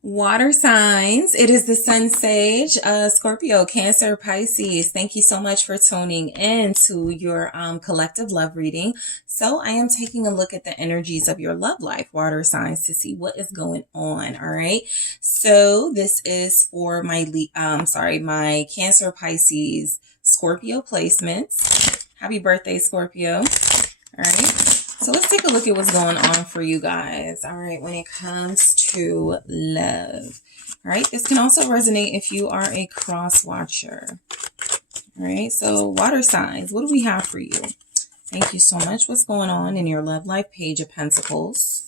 Water signs. It is the Sun Sage, Scorpio, Cancer, Pisces. Thank you so much for tuning in to your collective love reading. So I am taking a look at the energies of your love life, water signs, to see what is going on. All right. So this is for my Cancer, Pisces, Scorpio placements. Happy birthday, Scorpio. All right. So let's take a look at what's going on for you guys. All right, when it comes to love. All right, this can also resonate if you are a cross watcher. All right, so water signs, what do we have for you? Thank you so much. What's going on in your love life? Page of Pentacles.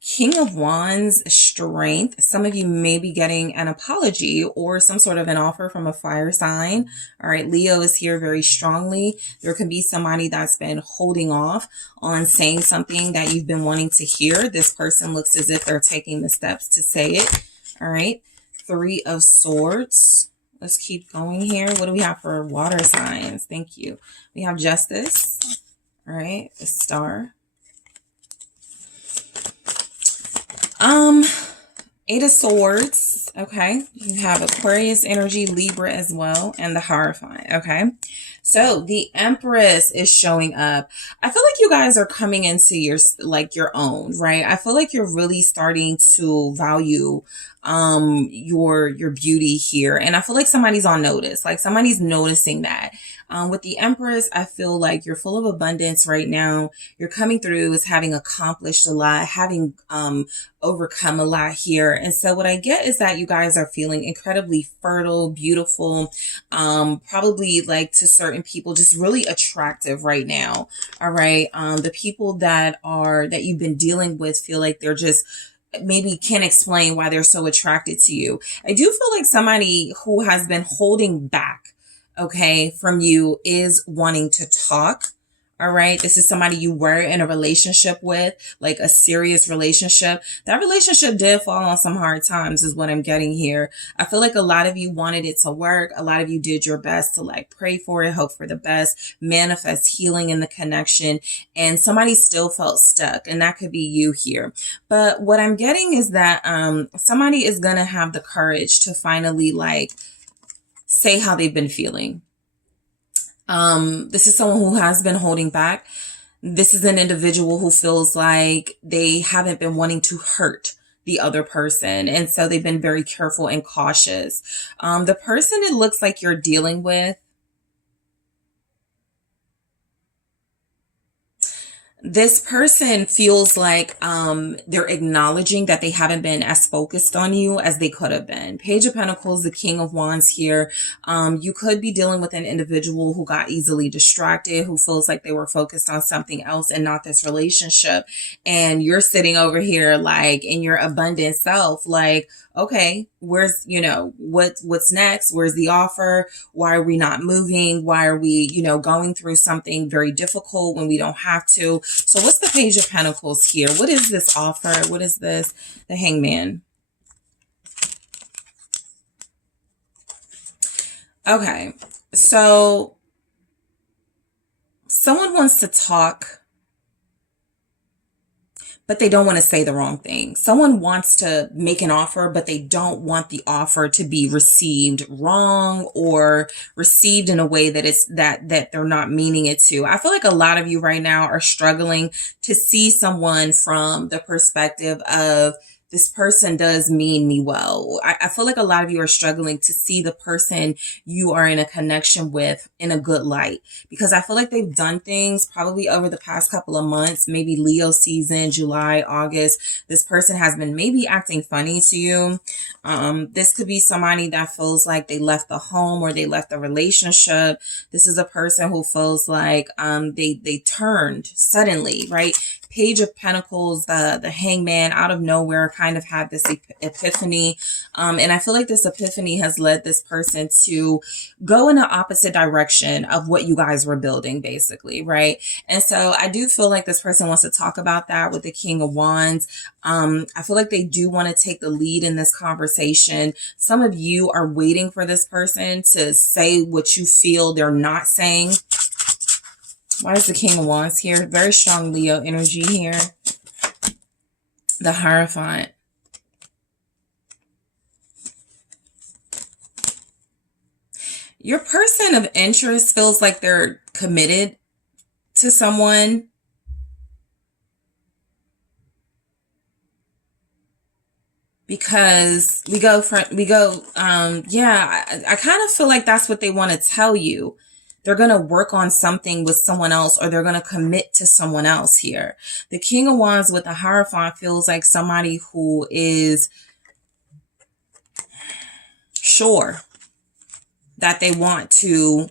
King of Wands, strength. Some of you may be getting an apology or some sort of an offer from a fire sign. All right, Leo is here very strongly. There can be somebody that's been holding off on saying something that you've been wanting to hear. This person looks as if they're taking the steps to say it. All right, Three of Swords. Let's keep going here. What do we have for water signs? Thank you. We have Justice. All right, the Star. Eight of Swords, okay? You have Aquarius energy, Libra as well, and the Hierophant, okay? So the Empress is showing up. I feel like you guys are coming into your own, right? I feel like you're really starting to value your beauty here, and I feel like somebody's on notice, like somebody's noticing that. With the Empress, I feel like you're full of abundance right now. You're coming through as having accomplished a lot, having overcome a lot here. And so what I get is that you guys are feeling incredibly fertile, beautiful, probably like to certain people, just really attractive right now. All right. The people that you've been dealing with feel like they're just maybe can't explain why they're so attracted to you. I do feel like somebody who has been holding back, okay, from you is wanting to talk. All right. This is somebody you were in a relationship with, like a serious relationship. That relationship did fall on some hard times is what I'm getting here. I feel like a lot of you wanted it to work. A lot of you did your best to like pray for it, hope for the best, manifest healing in the connection. And somebody still felt stuck, and that could be you here. But what I'm getting is that somebody is going to have the courage to finally like say how they've been feeling. This is someone who has been holding back. This is an individual who feels like they haven't been wanting to hurt the other person. And so they've been very careful and cautious. The person it looks like you're dealing with, this person feels like they're acknowledging that they haven't been as focused on you as they could have been. Page of Pentacles, the King of Wands here. You could be dealing with an individual who got easily distracted, who feels like they were focused on something else and not this relationship. And you're sitting over here like in your abundant self, like, okay, where's, what's next? Where's the offer? Why are we not moving? Why are we, going through something very difficult when we don't have to? So what's the Page of Pentacles here? What is this offer? What is this? The Hangman. Okay, so someone wants to talk, but they don't want to say the wrong thing. Someone wants to make an offer, but they don't want the offer to be received wrong or received in a way that it's that they're not meaning it to. I feel like a lot of you right now are struggling to see someone from the perspective of, this person does mean me well. I feel like a lot of you are struggling to see the person you are in a connection with in a good light, because I feel like they've done things probably over the past couple of months, maybe Leo season, July, August. This person has been maybe acting funny to you. This could be somebody that feels like they left the home or they left the relationship. This is a person who feels like they turned suddenly, right? Page of Pentacles, the Hangman, out of nowhere kind of had this epiphany. And I feel like this epiphany has led this person to go in the opposite direction of what you guys were building, basically, right? And so I do feel like this person wants to talk about that with the King of Wands. I feel like they do want to take the lead in this conversation. Some of you are waiting for this person to say what you feel they're not saying. Why is the King of Wands here? Very strong Leo energy here. The Hierophant. Your person of interest feels like they're committed to someone. Because I kind of feel like that's what they want to tell you. They're going to work on something with someone else, or they're going to commit to someone else here. The King of Wands with the Hierophant feels like somebody who is sure that they want to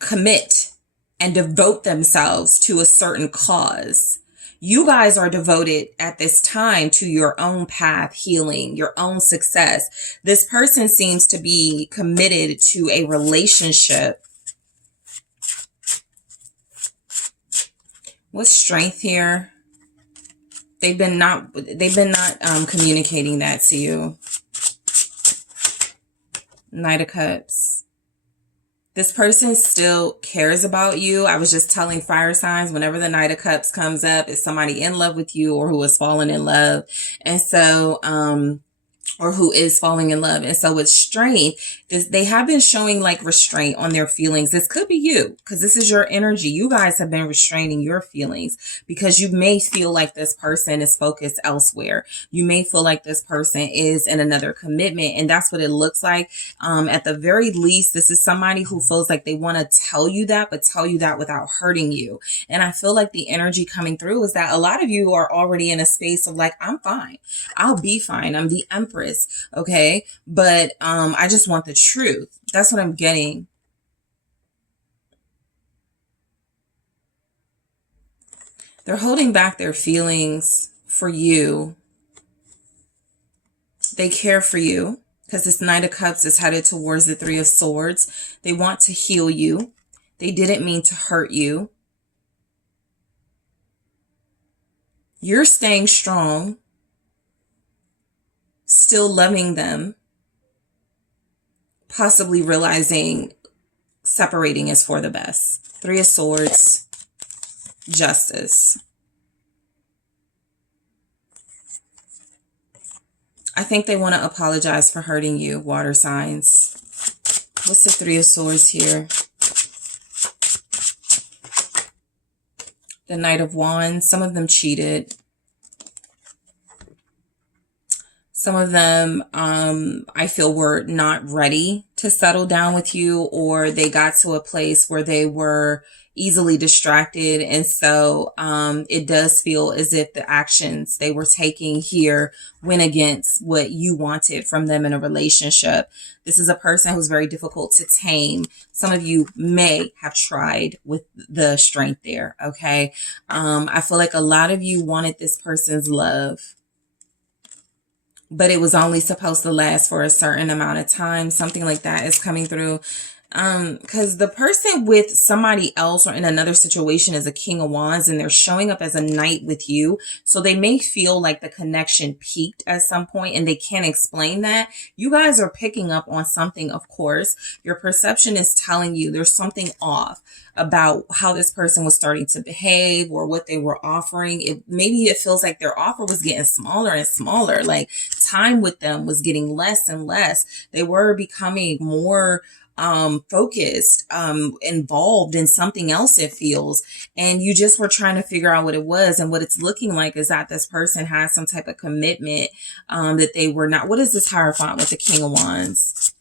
commit and devote themselves to a certain cause. You guys are devoted at this time to your own path, healing, your own success. This person seems to be committed to a relationship. What's strength here? They've been not communicating that to you. Knight of Cups. This person still cares about you. I was just telling fire signs, whenever the Knight of Cups comes up, it's somebody in love with you or who has fallen in love. And so, or who is falling in love. And so with strength, they have been showing like restraint on their feelings. This could be you, because this is your energy. You guys have been restraining your feelings because you may feel like this person is focused elsewhere. You may feel like this person is in another commitment, and that's what it looks like. At the very least, this is somebody who feels like they want to tell you that, but tell you that without hurting you. And I feel like the energy coming through is that a lot of you are already in a space of like, I'm fine. I'll be fine. I'm the Empress. Okay. But, I just want the truth. That's what I'm getting. They're holding back their feelings for you. They care for you because this Knight of Cups is headed towards the Three of Swords. They want to heal you. They didn't mean to hurt you. You're staying strong, still loving them, possibly realizing separating is for the best. Three of Swords, Justice. I think they want to apologize for hurting you, water signs. What's the Three of Swords here? The Knight of Wands. Some of them cheated. Some of them, I feel, were not ready to settle down with you, or they got to a place where they were easily distracted. And so it does feel as if the actions they were taking here went against what you wanted from them in a relationship. This is a person who's very difficult to tame. Some of you may have tried with the strength there, okay? I feel like a lot of you wanted this person's love, but it was only supposed to last for a certain amount of time. Something like that is coming through. Because the person with somebody else or in another situation is a King of Wands, and they're showing up as a Knight with you. So they may feel like the connection peaked at some point, and they can't explain that. You guys are picking up on something, of course. Your perception is telling you there's something off about how this person was starting to behave or what they were offering. Maybe it feels like their offer was getting smaller and smaller. Like time with them was getting less and less. They were becoming more focused, involved in something else, it feels. And you just were trying to figure out what it was. And what it's looking like is that this person has some type of commitment, that they were not. What is this Hierophant with the King of Wands?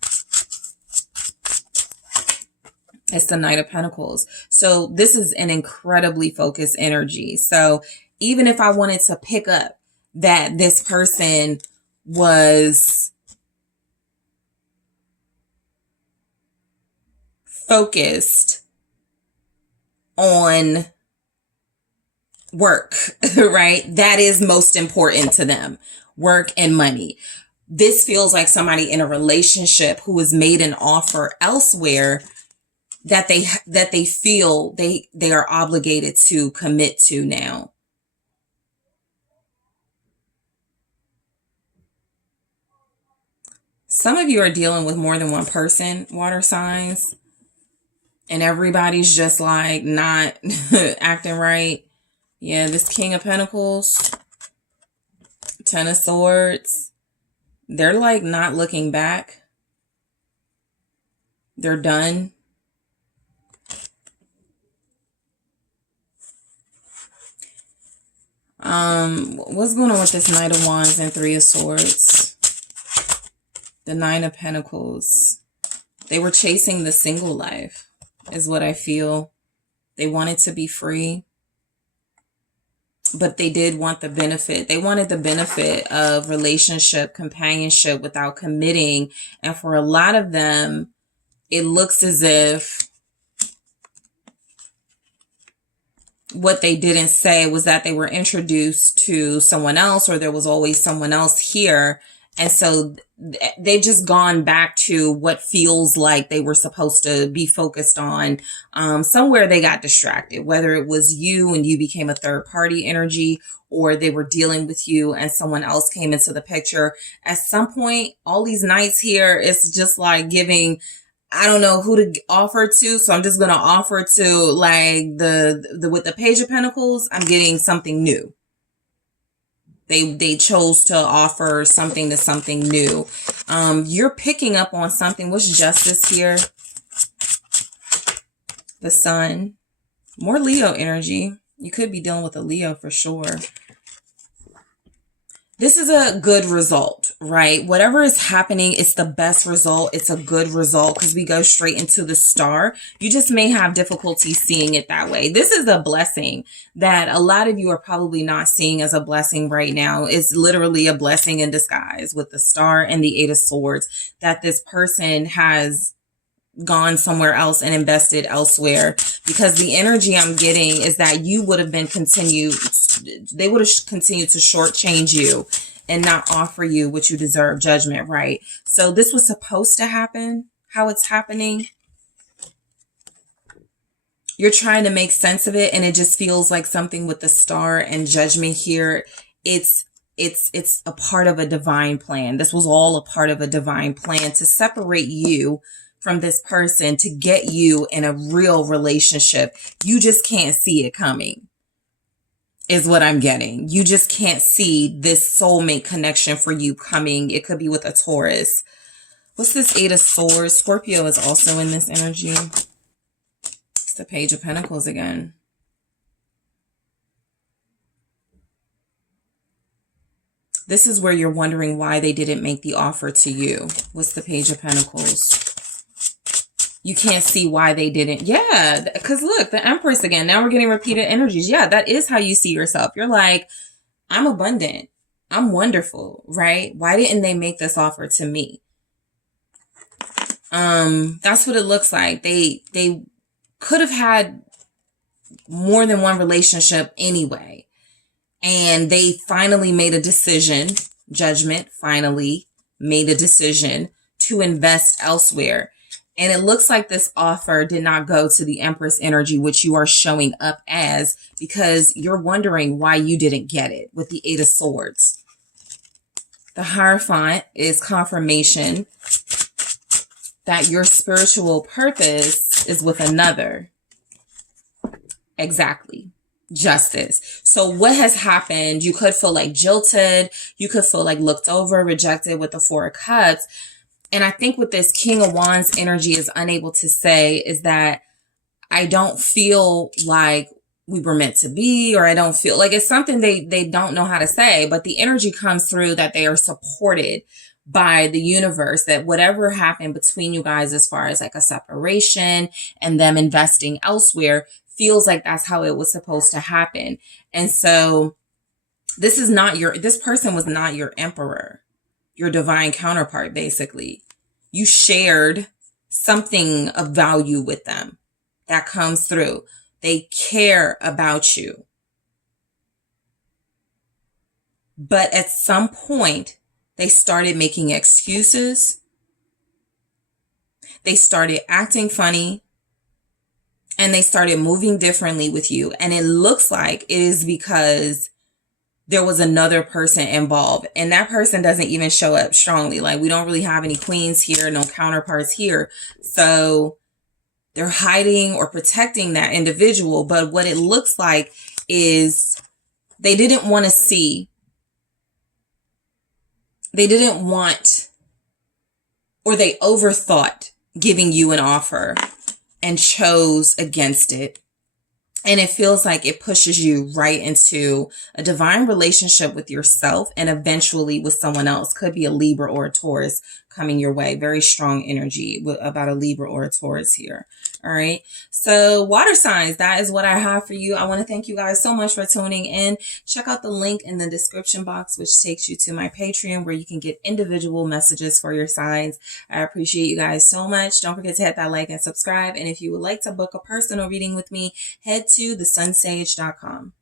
It's the Knight of Pentacles. So this is an incredibly focused energy. So even if I wanted to pick up that this person was focused on work, right? That is most important to them, work and money. This feels like somebody in a relationship who has made an offer elsewhere that they feel they are obligated to commit to now. Some of you are dealing with more than one person, water signs, and everybody's just like not acting right. Yeah, this King of Pentacles, Ten of Swords, they're like not looking back. They're done. What's going on with this Knight of Wands and Three of Swords? The Nine of Pentacles. They were chasing the single life, is what I feel. They wanted to be free, but they did want the benefit. They wanted the benefit of relationship, companionship without committing. And for a lot of them, it looks as if what they didn't say was that they were introduced to someone else, or there was always someone else here. And so they've just gone back to what feels like they were supposed to be focused on. Somewhere they got distracted, whether it was you and you became a third party energy, or they were dealing with you and someone else came into the picture. At some point, all these nights here, it's just like giving, I don't know who to offer to. So I'm just going to offer to like with the Page of Pentacles, I'm getting something new. They chose to offer something to something new. You're picking up on something. What's Justice here? The Sun. More Leo energy. You could be dealing with a Leo for sure. This is a good result, right? Whatever is happening, it's the best result. It's a good result because we go straight into the Star. You just may have difficulty seeing it that way. This is a blessing that a lot of you are probably not seeing as a blessing right now. It's literally a blessing in disguise with the Star and the Eight of Swords, that this person has gone somewhere else and invested elsewhere, because the energy I'm getting is that you would have been they would have continued to shortchange you and not offer you what you deserve, judgment, right? So this was supposed to happen, how it's happening. You're trying to make sense of it, and it just feels like something with the Star and Judgment here. It's a part of a divine plan. This was all a part of a divine plan to separate you from this person, to get you in a real relationship. You just can't see it coming, is what I'm getting. You just can't see this soulmate connection for you coming. It could be with a Taurus. What's this Eight of Swords? Scorpio is also in this energy. It's the Page of Pentacles again. This is where you're wondering why they didn't make the offer to you. What's the Page of Pentacles? You can't see why they didn't. Yeah, because look, the Empress again. Now we're getting repeated energies. Yeah, that is how you see yourself. You're like, I'm abundant. I'm wonderful, right? Why didn't they make this offer to me? That's what it looks like. They could have had more than one relationship anyway. And they finally made a decision, Judgment finally made a decision to invest elsewhere. And it looks like this offer did not go to the Empress energy, which you are showing up as, because you're wondering why you didn't get it with the Eight of Swords. The Hierophant is confirmation that your spiritual purpose is with another. Exactly. Justice. So what has happened? You could feel like jilted. You could feel like looked over, rejected with the Four of Cups. And I think what this King of Wands energy is unable to say is that I don't feel like we were meant to be, or I don't feel like it's something they don't know how to say, but the energy comes through that they are supported by the universe, that whatever happened between you guys as far as like a separation and them investing elsewhere feels like that's how it was supposed to happen. And so this person was not your emperor, your divine counterpart, basically. You shared something of value with them that comes through. They care about you. But at some point, they started making excuses. They started acting funny. And they started moving differently with you. And it looks like it is because there was another person involved, and that person doesn't even show up strongly. Like, we don't really have any queens here, no counterparts here. So they're hiding or protecting that individual. But what it looks like is They didn't want to see. They didn't want, or they overthought giving you an offer and chose against it. And it feels like it pushes you right into a divine relationship with yourself and eventually with someone else. Could be a Libra or a Taurus coming your way. Very strong energy about a Libra or a Taurus here. All right. So water signs, that is what I have for you. I want to thank you guys so much for tuning in. Check out the link in the description box, which takes you to my Patreon, where you can get individual messages for your signs. I appreciate you guys so much. Don't forget to hit that like and subscribe. And if you would like to book a personal reading with me, head to TheSunSage.com.